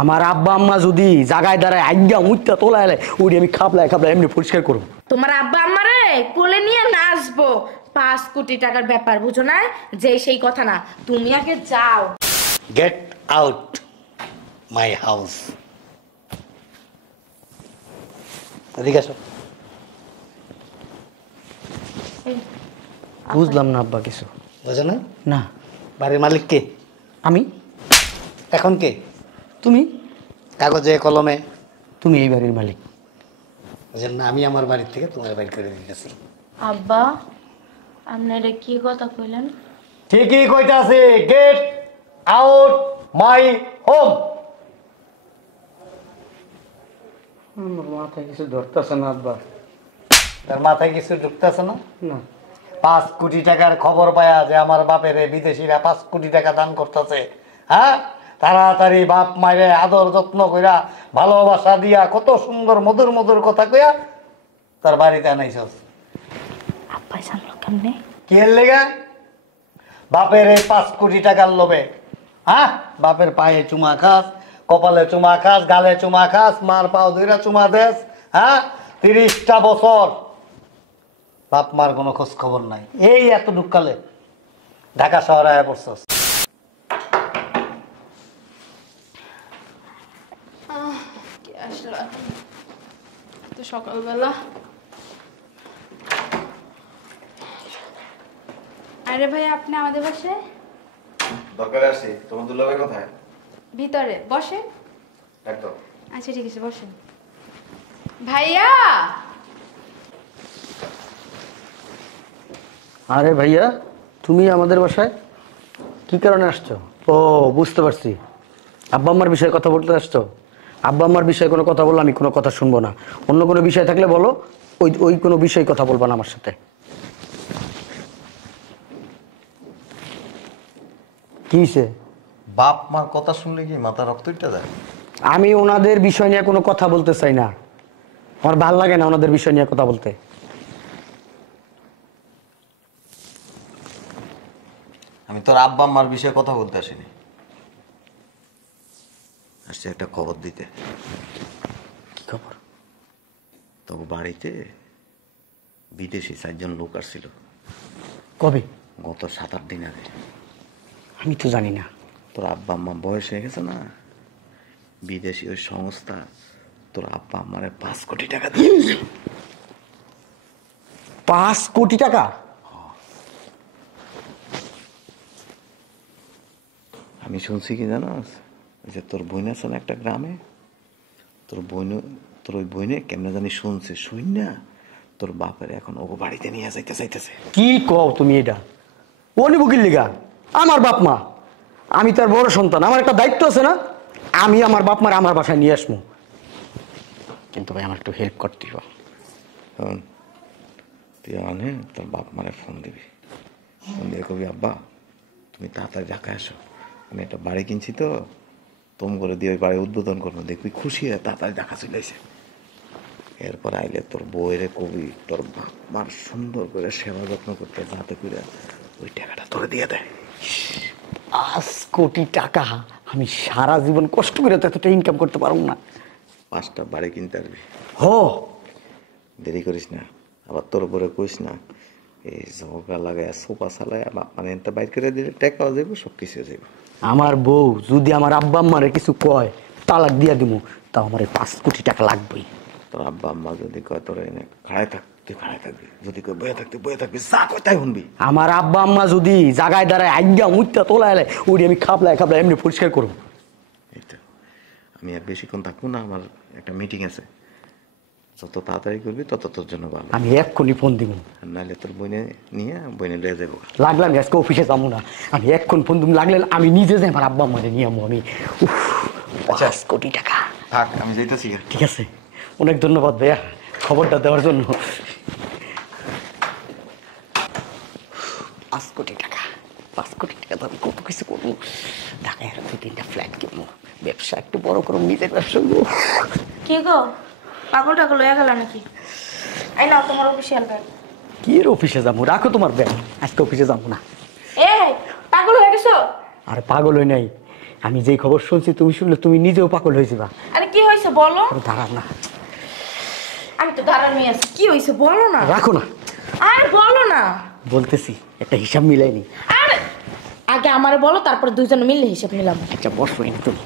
আমার আব্বা আম্মা যদি জাগায় দাঁড়ায় আজ্ঞা মুত্যা তোলা এলে ওই আমি খাবলাই এমনি পরিষ্কার করবো। তোমার আব্বা আম্মারে কোলে নিয়ে নাচবো, 5 কোটি টাকার ব্যাপার বুঝো না, যে সেই কথা না, তুমি আগে যাও। Get out my house. এদিকে আসো। বুঝলাম না আব্বা কিছু। বুঝো না? না। বাড়ির মালিক কে? আমি। এখন কে? তুমি। কাগজে কলমে তুমি এই বাড়ির মালিক। বুঝলেন না? আমি আমার বাড়ির থেকে তোমার বাইর করে দিতেছি। আব্বা আপনারা কি কথা কইলেন? ঠিকই কইতাছি, গেট আউট মাই হোম। আমার মাথায় কিছু ধরতেছে না আব্বা। তার মাথায় কিছু ঢুকতেছে না? না। 5 কোটি টাকার খবর পায়া যে আমার বাপের বিদেশিরা 5 কোটি টাকা দান করতেছে। হ্যাঁ, তাড়াতাড়ি বাপ মায়ের আদর যত্ন কইরা ভালোবাসা দিয়া কত সুন্দর মধুর মধুর কথা কইয়া তার বাড়িতে আনাইছস। আব্বা জানলো কেমনে? কি এর লেগা? বাপের এই 5 কোটি টাকার লোভে। হ্যাঁ, বাপের পায়ে চুমা খাস, কপালে চুমা খাস, গালে চুমা খাস, মার পাও ধইরা চুমা দেস। হ্যাঁ, 30টা বছর বাপ মার কোনো খোঁজ খবর নাই। এই এত ঢুকালে ঢাকা শহরে আয়া পড়ছস। তো সকালবেলা আরে ভাই আপনি আমাদের বাসায় দরকারে আসি। তোমার দুলাভাই কোথায়? ভিতরে বসে। একদম। আচ্ছা ঠিক আছে বসেন। ভাইয়া। আরে ভাইয়া, তুমি আমাদের বাসায় কি কারণে আসছো? ও বুঝতে পারছি, আব্বা আম্মার বিষয়ে কথা বলতে আসছো। আব্বা আম্মার বিষয়ে কোনো কথা বললে আমি কোনো কথা শুনবো না। অন্য কোনো বিষয় থাকলে বলো, ওই কোনো বিষয়ে কথা বলবা না আমার সাথে। কি হইছে? বাপ মার কথা শুনলে কি মাথা রক্ত উঠে যায়? আমি ওনাদের বিষয় নিয়ে কোনো কথা বলতে চাই না। আমার ভাল লাগে না ওনাদের বিষয় নিয়ে কথা বলতে। আমি তোর আব্বা আম্মার বিষয়ে কথা বলতে আসিনি, আসছে একটা খবর দিতে। কি খবর? তোর বাড়িতে বিদেশি 4 জন লোক আসছিল। কবে? গত 7-8 দিন আগে। আমি তো জানি না। তোর আব্বা আম্মা বয়স হয়ে গেছে না, বিদেশি ওই সংস্থা তোর আব্বা আম্মারে 5 কোটি টাকা দিয়েছে। 5 কোটি টাকা? আমি শুনছি কি জানাস, যে তোর বোন আছে না একটা গ্রামে, তোর ওই বোনে কেমনে জানি শুনছে, শুন না তোর বাপের এখন ও বাড়িতে নিয়ে যাইতে চাইতেছে। কি কও তুমি এটা? ও নিব কি লিগা? আমার বাপ মা, আমি তার বড় সন্তান, আমার একটা দায়িত্ব আছে না? আমি আমার বাপ মার আমার বাসায় নিয়ে আসবো, কিন্তু ভাই আমার একটু হেল্প করতে হবে। তুই আনে তোর বাপ মারে ফোন দিবি, ফোন দিয়ে কবি আব্বা তুমি তাড়াতাড়ি ঢাকায় আসো, আমি একটা বাড়ি কিনছি তো, তোম করে দিয়ে ওই বাড়ি উদ্বোধন করবো, দেখবি খুশি হয়ে তাড়াতাড়ি ঢাকা চলে আসে। এরপর আইলে তোর বউয়ের কবি তোর বাপ মার সুন্দর করে সেবা যত্ন করতে, যাতে করে ওই টাকাটা তোরে দিয়ে দেয়। 5 কোটি টাকা আমি সারা জীবন কষ্ট করে তো এতটা ইনকাম করতে পারবো না। 5টা বাড়ি কিনতে পারবি। হো, দেরি করিস না, আবার তোর উপরে কইস না এই ঝগড়া লাগায় সোফা চালায় মানে এটা বাইর করে দিলে টাকাও যাবো, সব কিছু যাবো। আমার বউ যদি আমার আব্বা আম্মারে কিছু কয় তালাক দিয়া দিব, তাও আমার 5 কোটি টাকা লাগবেই। তোর আব্বা আম্মা যদি কয় তোর এনে খাড়ায় থাক, তুই খাড়ায় থাকবি, যদি কয় বয়ে থাকবি, যা কয় তাই শুনবি। আমার আব্বা আম্মা যদি জাগায় দাঁড়ায় আজ্ঞা মুত্যা তোলা এলে ওই আমি খাবলাই এমনি পরিষ্কার করবো। এই তো, আমি আর বেশিক্ষণ থাকবো না, আমার একটা মিটিং আছে, যত তাড়াতাড়ি করবি তত তোর জন্য ভালো। আমি এক্ষুনি ফোন দিব, নাহলে তোর বইনে নিয়ে বইনে লিয়ে যাবো। লাগলে আমি আজকে অফিসে যাবো না, আমি এক্ষণ ফোন দিব, লাগলে আমি নিজে যাই আমার আব্বা আম্মারে নিয়ে আমি 5 কোটি টাকা। থাক, আমি যাইতেছি। ঠিক আছে, অনেক ধন্যবাদ ভাইয়া খবরটা দেওয়ার জন্য। 5 কোটি টাকা, 5 কোটি টাকা তো আমি কত কিছু করবো। ঢাকায় আর 2-3টা ফ্ল্যাট কিনবো, ব্যবসা একটু বড় করবো, নিজের ব্যবসা করবো। কি গো পাগল টাগল হয়ে গেল নাকি? আই না তোমার অফিসিয়াল ব্যাগ। কি এর অফিসে যাবো? রাখো তোমার ব্যাগ, আজকে অফিসে যাবো না। এ পাগল হয়ে গেছো? আর পাগল হই নাই, আমি যেই খবর শুনছি তুমি শুনলে তুমি নিজেও পাগল হয়ে যাবা। আরে কি হয়েছে বলো। আরে দাঁড়ান না, আমি তো দাঁড়ানোই আছি, কি হয়েছে বলো না। রাখো না, আর বলো না। বলতেছি একটা হিসাব মিলাইনি। আরে আগে আমারে বলো, তারপর দুইজনে মিললে হিসাব মিলাম। আচ্ছা বসো না তুমি,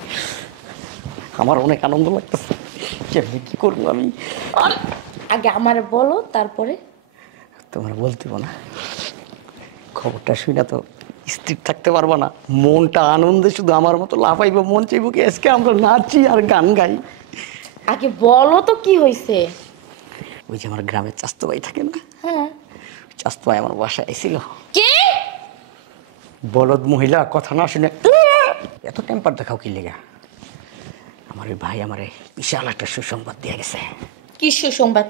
আমার অনেক আনন্দ লাগতেছে। কেমনি কি করবো আমি? আরে আগে আমারে বলো, তারপরে তোমার বলতে না, খবরটা শুনে তো স্থির থাকতে পারবো না। মনটা আনন্দে শুধু আমার মতো লাফাইব, মন চাইব কি আজকে আমরা নাচি আর গান গাই। আগে বলো তো কি হয়েছে। ওই যে আমার গ্রামের চাস্তো ভাই থাকে না, হ্যাঁ। চাস্তো ভাই আমার বাসায় এসেছিল। কি বলদ মহিলা কথা না শুনে এত টেম্পার দেখাও কি লেগা? আমার ওই ভাই আমারে বিশাল একটা সুসংবাদ দিয়ে গেছে। কি সুসংবাদ?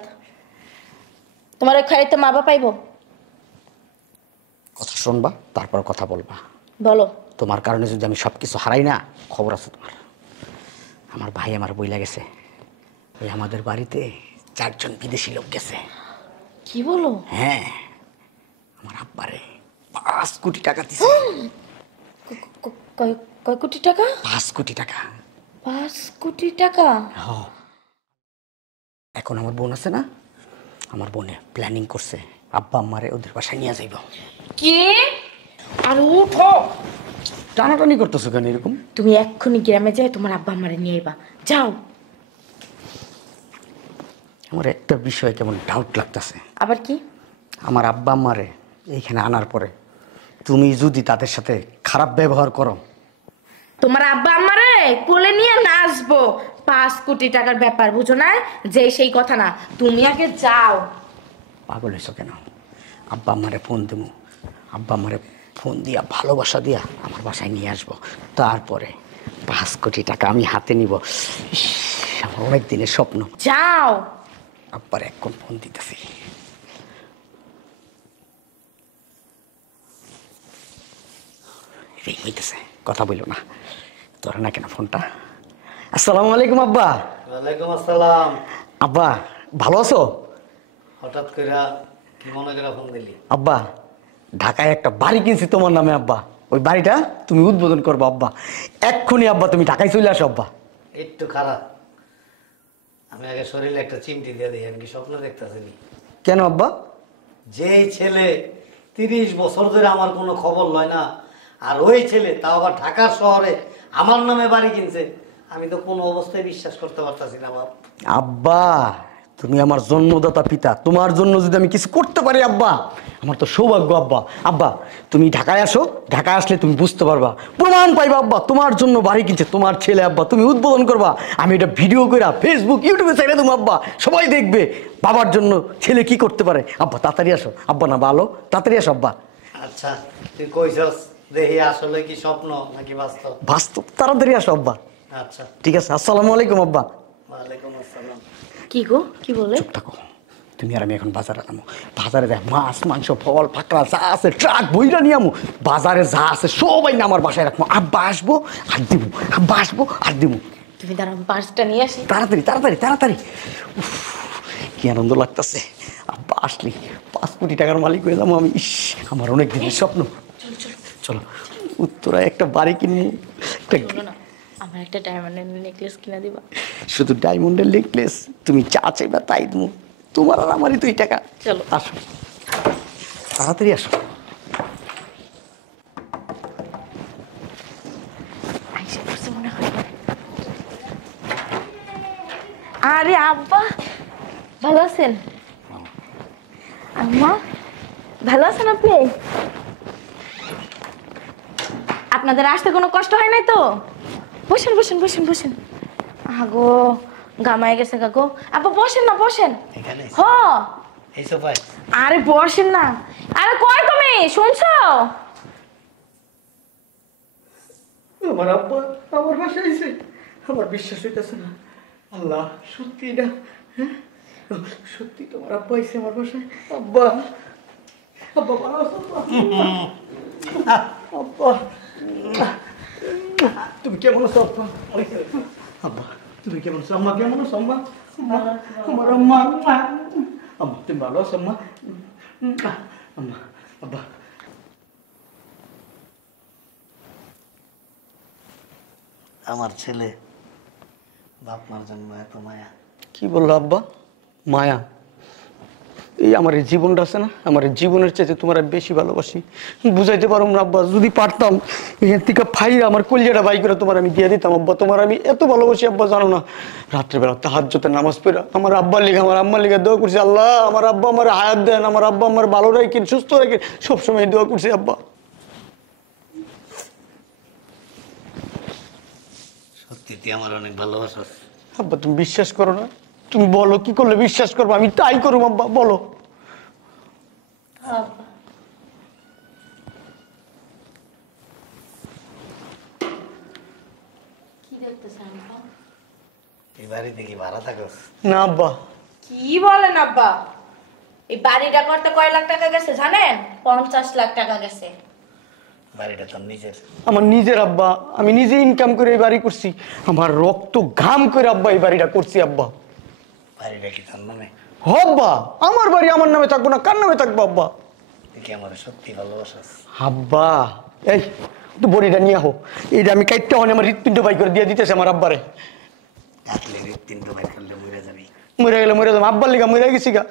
তোমার ওই খাইতে মা বাবা পাইব? কথা শুনবা, তারপর কথা বলবা। বলো। তোমার কারণে যদি আমি সবকিছু হারাই না, খবর আছে তোমার। আমার ভাই আমার বইলা গেছে, ওই আমাদের বাড়িতে 4 জন বিদেশি লোক গেছে। কি বলো? হ্যাঁ, আমার আব্বারে 5 কোটি টাকা দিছে। কয় কোটি টাকা? 5 কোটি টাকা। 5 কোটি টাকা? হ্যাঁ। এখন আমার বোন আছে না, আমার বোনে প্ল্যানিং করছে আব্বা আম্মারে ওদের বাসায় নিয়ে যাইব। কি? আর উঠো, টানাটানি করতেছো কেন এরকম? তুমি এক্ষুনি গ্রামে যাই তোমার আব্বা আমারে নিয়ে আইবা, যাও। আমার একটা বিষয় কেমন ডাউট লাগতেছে। আবার কি? আমার আব্বা আম্মারে এইখানে আনার পরে তুমি যদি তাদের সাথে খারাপ ব্যবহার করো, তোমার আব্বা আমারে কোলে নিয়ে নাচবো। 5 কোটি টাকার ব্যাপার, বুঝো না? যে সেই কথা না, তুমি আগে যাও। পাগল হয়েছো কেন? আব্বা আম্মারে ফোন দেবো, আব্বা আম্মারে ফোন দিয়া ভালোবাসা দিয়া আমার বাসায় নিয়ে আসবো। তারপরে 5 কোটি টাকা আমি হাতে নিব। ইস, আমার অনেক দিনের স্বপ্ন। যাও। আব্বার এখন ফোন দিতেছি। রিং হইতেছে, কথা বললো না। ধরে না কেন ফোনটা? আসসালামু আলাইকুম আব্বা। ওয়ালাইকুম আসসালাম। আব্বা ভালো আছো? হঠাৎ করে কি মনে করে ফোন দিলি? আব্বা ঢাকায় একটা বাড়ি কিনছি তোমার নামে আব্বা, ওই বাড়িটা তুমি উদ্বোধন করবো আব্বা। এক্ষুনি আব্বা তুমি ঢাকায় চলে আসো আব্বা। একটু খারাপ, আমি আগে শরীরে একটা চিমটি দিয়ে দিই। আমি কি স্বপ্ন দেখতেছি? কেন আব্বা? যে ছেলে 30 বছর ধরে আমার কোনো খবর লয় না, আর ওই ছেলে তাও আবার ঢাকার শহরে আমার নামে বাড়ি কিনছে, আমি তো কোনো অবস্থায় বিশ্বাস করতে পারতাছি না বাপ। আব্বা তুমি আমার জন্মদাতা পিতা, তোমার জন্য যদি আমি কিছু করতে পারি আব্বা, আমার তো সৌভাগ্য আব্বা। আব্বা তুমি ঢাকায় আসো, ঢাকায় আসলে তুমি বুঝতে পারবা, প্রমাণ পাইবা আব্বা তোমার জন্য বাড়ি কিনছে তোমার ছেলে। আব্বা তুমি উদ্বোধন করবা, আমি এটা ভিডিও করে ফেসবুক ইউটিউবে চাইলে তুমি আব্বা সবাই দেখবে বাবার জন্য ছেলে কি করতে পারে। আব্বা তাড়াতাড়ি আসো আব্বা, না ভালো তাড়াতাড়ি আসো আব্বা। আচ্ছা তুই কইছস, দেখি আসলে কি স্বপ্ন নাকি বাস্তব। বাস্তব, তাড়াতাড়ি আসো আব্বা। আচ্ছা ঠিক আছে, আসসালামু আলাইকুম আব্বা। ওয়ালাইকুম আসসালাম। কি গো, কি বলে? চুপ থাকো, তুমি আর আমি এখন বাজারে নামো। বাজারে দেখ মাছ মাংস ফল ফাঁকড়া যা আছে ট্রাক বইরা নিয়ে আমো। বাজারে যা আছে সবাই না আমার বাসায় রাখবো। আব্বা আসবো আর দিব, আব্বা আসবো আর দিব। তুমি দাঁড়াও, পার্সটা নিয়ে আসি। তাড়াতাড়ি তাড়াতাড়ি তাড়াতাড়ি। উফ, কি আনন্দ লাগতেছে। আব্বা আসলি 5 কোটি টাকার মালিক হয়ে যাবো আমি। ইস, আমার অনেক দিনের স্বপ্ন। চলো উত্তরায় একটা বাড়ি কিনবো। শোনো না, আমার একটা ডায়মন্ডের নেকলেস কিনে দিবা? শুধু ডায়মন্ডের নেকলেস? তুমি যা চাইবা তাই দেবো, তোমার আর আমারই 2 টাকা। চলো আসো তাড়াতাড়ি আসো। আইসা পড়ছে মনে হয়। আরে আব্বা ভালো আছেন? আম্মা ভালো আছেন আপনি? আপনাদের আসতে কোনো কষ্ট হয় নাই তো? বসেন বসেন বসেন বসেন। আগো গামায় গেছে কাকু। আব্বা বসেন না, বসেন। এখানে হ এই সোফায়? আরে বসেন না। আরে কই তুমি, শুনছো? আমার আব্বা আমার বাসায় আইছে, আমার বিশ্বাস হইতেছে না। আল্লাহ সত্যি না? হ্যাঁ সত্যি তোমার আব্বা আইছে আমার বাসায়। আব্বা আব্বা ভালো আছো? আব্বা তুমি কেমন আছো আব্বা? আব্বা তুমি কেমন আছো? আম্মা কেমন আছো? আম্মা আমার আম্মা, আম্মা তুমি ভালো আছো? আম্মা আম্মা আব্বা আমার ছেলে বাপ মার জন্য এত মায়া। কি বললো আব্বা? মায়া? এই আমার এই জীবনটা আছে না, আমার এই জীবনের চাইতে তোমার আমি বেশি ভালোবাসি। বুঝাইতে পারো না আব্বা, যদি পারতাম এখান থেকে ফাইরা আমার কলিজাটা বাই করে তোমার আমি দিয়ে দিতাম আব্বা। তোমার আমি এত ভালোবাসি আব্বা, জানো না। রাত্রেবেলা তাহাজ্জুদের নামাজ পড়া আমার আব্বার লিগে, আমার আম্মার লিগে দোয়া করছি, আল্লাহ আমার আব্বা আমার হায়াত দেন, আমার আব্বা আমার ভালো রাখেন, সুস্থ রাখেন, সবসময় দোয়া করছি আব্বা। সত্যি তুই আমার অনেক ভালোবাসস। আব্বা তুমি বিশ্বাস করো না? তুমি বলো কি করলে বিশ্বাস করবো? আমি তাই করবো আব্বা, বলো। আব্বা কি দেখতেছেন আব্বা? এই বাড়িতে কি ভাড়া থাকস? না আব্বা। কি বলেন আব্বা? এই বাড়িটা করতে কয় লাখ টাকা গেছে জানেন? 50 লাখ টাকা গেছে। বাড়িটা তোর নিজের? আমার নিজের আব্বা, আমি নিজে ইনকাম করে এই বাড়ি করছি, আমার রক্ত ঘাম করে আব্বা এই বাড়িটা করছি আব্বা। বাড়িটা কি তোর নামে? আব্বা আমার বাড়ি আমার নামে থাকবো না, কার নামে থাকবো আব্বা? তুই কি আমার সত্যি ভালোবাসস? আব্বা এই তো বড়িটা নিয়ে আহো, এইটা আমি কাইটটা হনে আমার হৃৎপিণ্ড বাই করে দিয়ে দিতেছে আমার আব্বারে। আসলে হৃৎপিণ্ড বাইর করলে মরে যাবি। মরে গেলে মরে যাবো, আব্বার লিগা মরে গেছি গা।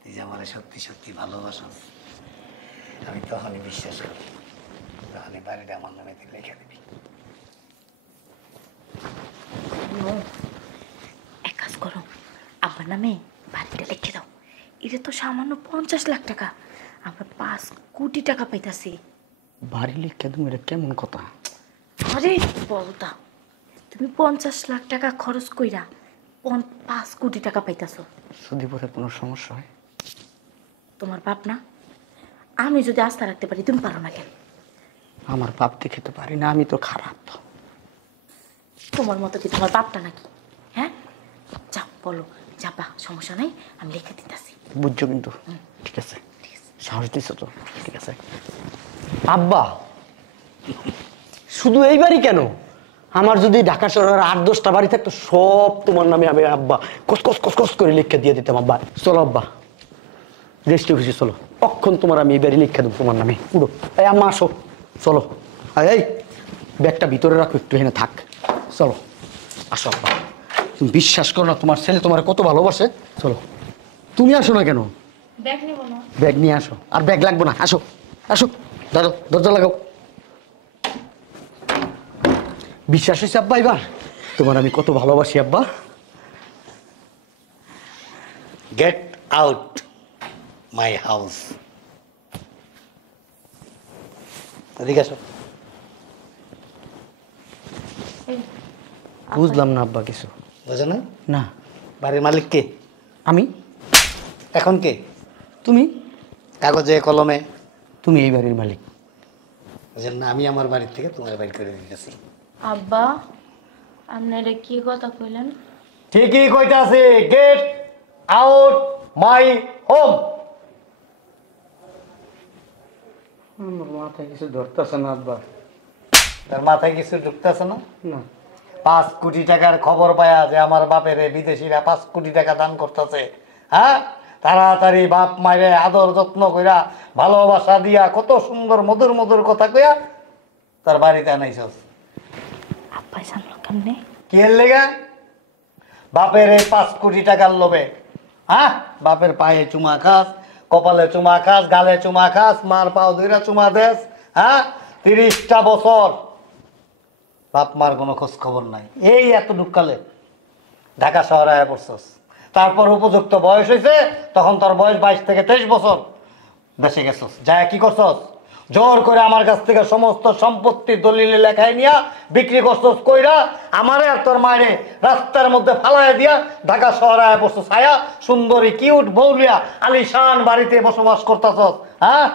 তুই যে আমার সত্যি সত্যি ভালোবাসস, আমি তখনই বিশ্বাস করি যখনই বাড়িটা আমার নামে তুই লিখে দিবি। এক কাজ করো, আব্বার নামে বাড়িটা লিখে দাও। এটা তো সামান্য 50 লাখ টাকা, আমরা 5 কোটি টাকা পাইতাছি। বাড়ি লিখে তুমি, এটা কেমন কথা? আরে বলতা, তুমি 50 লাখ টাকা খরচ কইরা 5 কোটি টাকা পাইতাছো। যদি পরে কোনো সমস্যা হয়? তোমার বাপ না, আমি যদি আস্থা রাখতে পারি, তুমি পারো না কেন? আমার বাপ দেখে তো পারি না, আমি তো খারাপ। তোমার মতো কি তোমার বাপটা নাকি? হ্যাঁ, যাও বলো, যাবা, সমস্যা নাই, আমি লিখে দিতেছি। বুঝছো কিন্তু? ঠিক আছে, সাহস দিচ্ছ তো, ঠিক আছে। আব্বা শুধু এই বাড়ি কেন, আমার যদি ঢাকা শহরের 8-10টা বাড়ি থাকতো সব তোমার নামে আমি আব্বা কস কস কস কস করে লিখে দিয়ে দিতাম আব্বা। চলো আব্বা রেস্টে খুশি, চলো কখন তোমার আমি এই বাড়ি লিখে দেবো তোমার নামে পুরো। এই আম্মা আসো, চলো। এই ব্যাগটা ভিতরে রাখো, একটু এখানে থাক, চলো আসো আব্বা। তুমি বিশ্বাস করো না, তোমার ছেলে তোমার কত ভালোবাসে। চলো, তুমি আসো না কেন? ব্যাগ নিব না। ব্যাগ নিয়ে আসো। আর ব্যাগ লাগবো না, আসো আসো, দাঁড়ো, দরজা লাগাও। বিশ্বাস হয়েছে আব্বা এবার তোমার আমি কত ভালোবাসি আব্বা? Get out my house. এদিকে আসো। বুঝলাম না আব্বা কিছু। বুঝো না? না। বাড়ির মালিক কে? আমি। এখন কে? তুমি। কাগজে কলমে তুমি এই বাড়ির মালিক। বুঝেন না? আমি আমার বাড়ির থেকে তোমার বাড়ি করে দিতেছি। আব্বা আপনারা কি কথা কইলেন? ঠিকই কইতাছি, গেট আউট মাই হোম। আমার মাথায় কিছু ধরতেছে না আব্বা। তার মাথায় কিছু ঢুকতেছে না? না। 5 কোটি টাকার খবর পায়া যে আমার বাপের বিদেশিরা 5 কোটি টাকা দান করতেছে। হ্যাঁ, তাড়াতাড়ি বাপ মায়ের আদর যত্ন কইরা ভালোবাসা দিয়া কত সুন্দর মধুর মধুর কথা কইয়া তার বাড়িতে আনাইছস। আব্বা জানলো কেমনে? কি এর লেগা? বাপের 5 কোটি টাকার লোভে, হ্যাঁ, বাপের পায়ে চুমা খাস, কপালে চুমা খাস, গালে চুমা খাস, মার পাও ধইরা চুমা দেস। হ্যাঁ, 30টা বছর বাপ মার কোনো খোঁজ খবর নাই। এই এত ঢুকালে ঢাকা শহরে আয়া পড়ছস। তারপর উপযুক্ত বয়স হয়েছে, তখন তোর বয়স 22 থেকে 23 বছর। দেশে গেছস, যায় কি করছস? জোর করে আমার কাছ থেকে সমস্ত সম্পত্তি দলিলে লেখায় নিয়া বিক্রি করছস কইরা আমারে আর তোর মায়েরে রাস্তার মধ্যে ফালাইয়া দিয়া ঢাকা শহরে আয়া পড়ছস। আয়া সুন্দরী কিউট বৌলিয়া আলিশান বাড়িতে বসবাস করতেছস। হ্যাঁ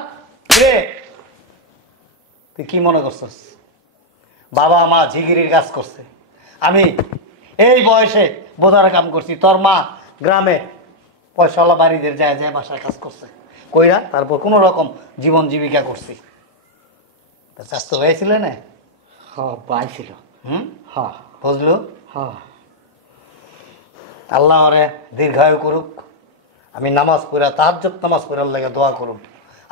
রে, তুই কি মনে করছস বাবা মা ঝিগিরির কাজ করছে, আমি এই বয়সে বোঝার কাম করছি? তোর মা গ্রামে পয়সাওয়ালা বাড়িদের যায় যায় বাসায় কাজ করছে কইরা, তারপর কোনো রকম জীবন জীবিকা করছি। স্বাস্থ্য হয়েছিল না? হ্যাঁ আব্বা আইছিল। হ্যাঁ বুঝলো? হ্যাঁ। আল্লাহ ওরে দীর্ঘায়ু করুক। আমি নামাজ পড়া তাহাজ্জুদ নামাজ পড়ার লাগে দোয়া করুন,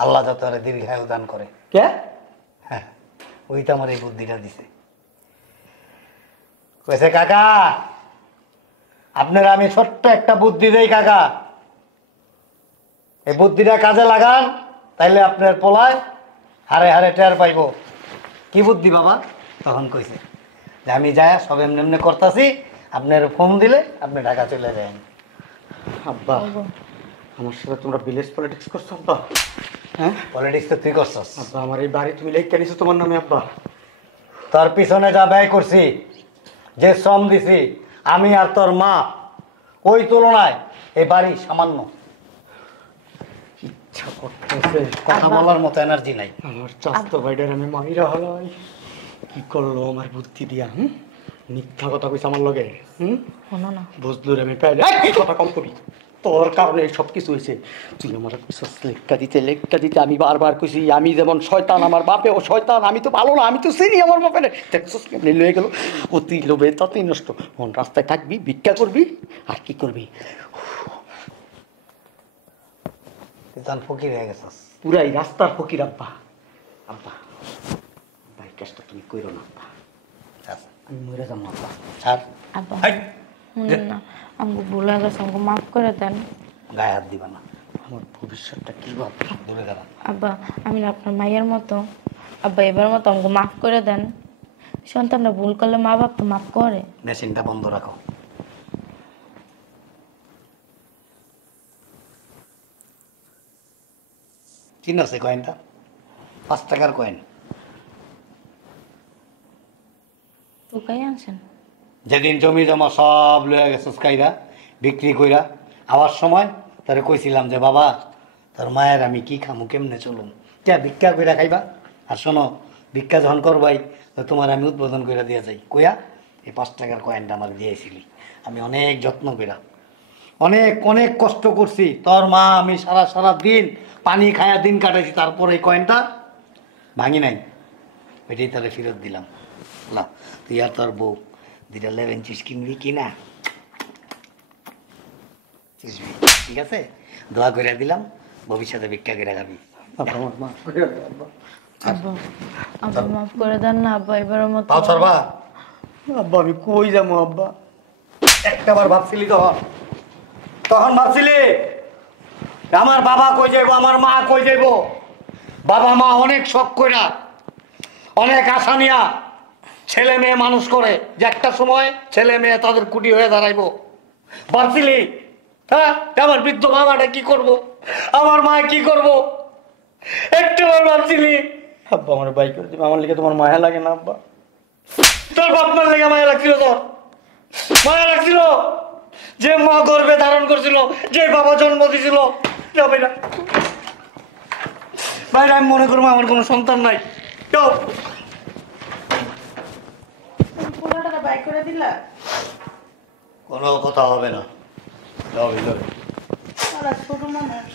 আল্লাহ যাতে ওরে দীর্ঘায়ু দান করে। কে? হ্যাঁ, ওইটা আমার এই বুদ্ধিটা দিছে। কইছে কাকা আপনার আমি ছোট্ট একটা বুদ্ধি দেই কাকা, এই বুদ্ধিটা কাজে লাগান তাইলে আপনার পোলায় হারে হারে টের পাইব। কি বুদ্ধি বাবা? তখন কইছে যে আমি যায় সব এমনি এমনি করতেছি, আপনার ফোন দিলে আপনি ঢাকা চলে যান। আব্বা আমার সাথে তোমরা ভিলেজ পলিটিক্স করছো আব্বা? হ্যাঁ পলিটিক্স তো তুই করছস। আব্বা আমার এই বাড়ি তুমি লেখা নিছো তোমার নামে আব্বা। তোর পিছনে যা ব্যয় করছি, যে শ্রম দিছি আমি আর তোর মা, ওই তুলনায় এই বাড়ি সামান্য। ইচ্ছা করতেছে কথা বলার মতো এনার্জি নাই। আমার চাস্তো ভাইডার আমি মাইরা হলাই কি করলো আমার বুদ্ধি দিয়া। মিথ্যা কথা কইছে আমার লগে। শোনো না, বুঝলো রে আমি পাইলে এই কথা কম করি, তোর কারণে সব কিছু হয়েছে। তুই আমার লেখা দিতে আমি বারবার কইছি আমি যেমন শয়তান, আমার বাপে ও শয়তান, আমি তো ভালো না, আমি তো চিনি আমার বাপের। দেখছিস কেমনি লয়ে গেল, অতি লোভে ততই নষ্ট। কোন রাস্তায় থাকবি, ভিক্ষা করবি আর কি করবি, তুই তখন ফকির হয়ে গেছিস। পুরাই রাস্তার ফকির আব্বা। আব্বা ভাই কাজটা তুমি কইরো না আব্বা, আমি মরে যাবো আব্বা। ছাড়, আব্বা হাই, শুনুন না, আমাকে ভুল হয়ে গেছে, আমাকে মাফ করে দেন। গায়ে হাত দিবা না, আমার ভবিষ্যৎটা কি ভাব। দূরে দাঁড়া। আব্বা আমি না আপনার মায়ের মতো, আব্বা এবার মতো আমাকে মাফ করে দেন। সন্তানরা ভুল করলে মা বাপ তো মাফ করে। মেশিনটা বন্ধ রাখো। চিন আছে কয়েনটা? 5 টাকার কয়েন। টুকাই আনছেন? যেদিন জমি জমা সব লয়ে গেছে কাইরা বিক্রি কইরা আবার সময় তারে কইছিলাম যে বাবা তোর মায়ের আমি কি খামু, কেমনে চলুম, যা ভিক্ষা কইরা খাইবা। আর শোনো, ভিক্ষা যখন করবাই তোমার আমি উদ্বোধন করে দিয়ে যাই কইয়া এই 5 টাকার কয়েনটা আমার দিয়েছিলি। আমি অনেক যত্ন কইরা অনেক অনেক কষ্ট করছি, তোর মা আমি সারা সারা দিন পানি খায়া দিন কাটাইছি, তারপর এই কয়েনটা ভাঙি নাই, এটাই তাহলে ফেরত দিলাম। না তুই আর তোর বউ 2টা 11 চিজ কিনবি কিনা, ঠিক আছে? দোয়া করে দিলাম, ভবিষ্যতে ভিক্ষা করে খাবি। আব্বা আমার মাফ করে দাও আব্বা। আব্বা আব্বা মাফ করে দেন না আব্বা এবারের মতো। পাও ছাড়বা? আব্বা আমি কই যাবো আব্বা? একটাবার ভাবছিলি তখন ভাবছিলি আমার বাবা কই যাইব, আমার মা কই যাইব? বাবা মা অনেক শখ কইরা অনেক আশা নিয়া ছেলে মেয়ে মানুষ করে, যে একটা সময় ছেলে মেয়ে তাদের কুটি হয়ে দাঁড়াইবো। ভাবছিলি হ্যাঁ আমার বৃদ্ধ বাবাটা কি করব, আমার মা কি করব? একটাবার ভাবছিলি? আব্বা আমার বাই করে দিবে, আমার লিখে তোমার মায়া লাগে না আব্বা? তোর বাপ মার লেগে মায়া লাগছিল, তোর মায়া লাগছিল? যে মা গর্ভে ধারণ করছিল, যে বাবা জন্ম দিছিল, ভাই আমি মনে করবো আমার কোনো সন্তান নাই। কোনো কথা হবে না, ছোট মানুষ।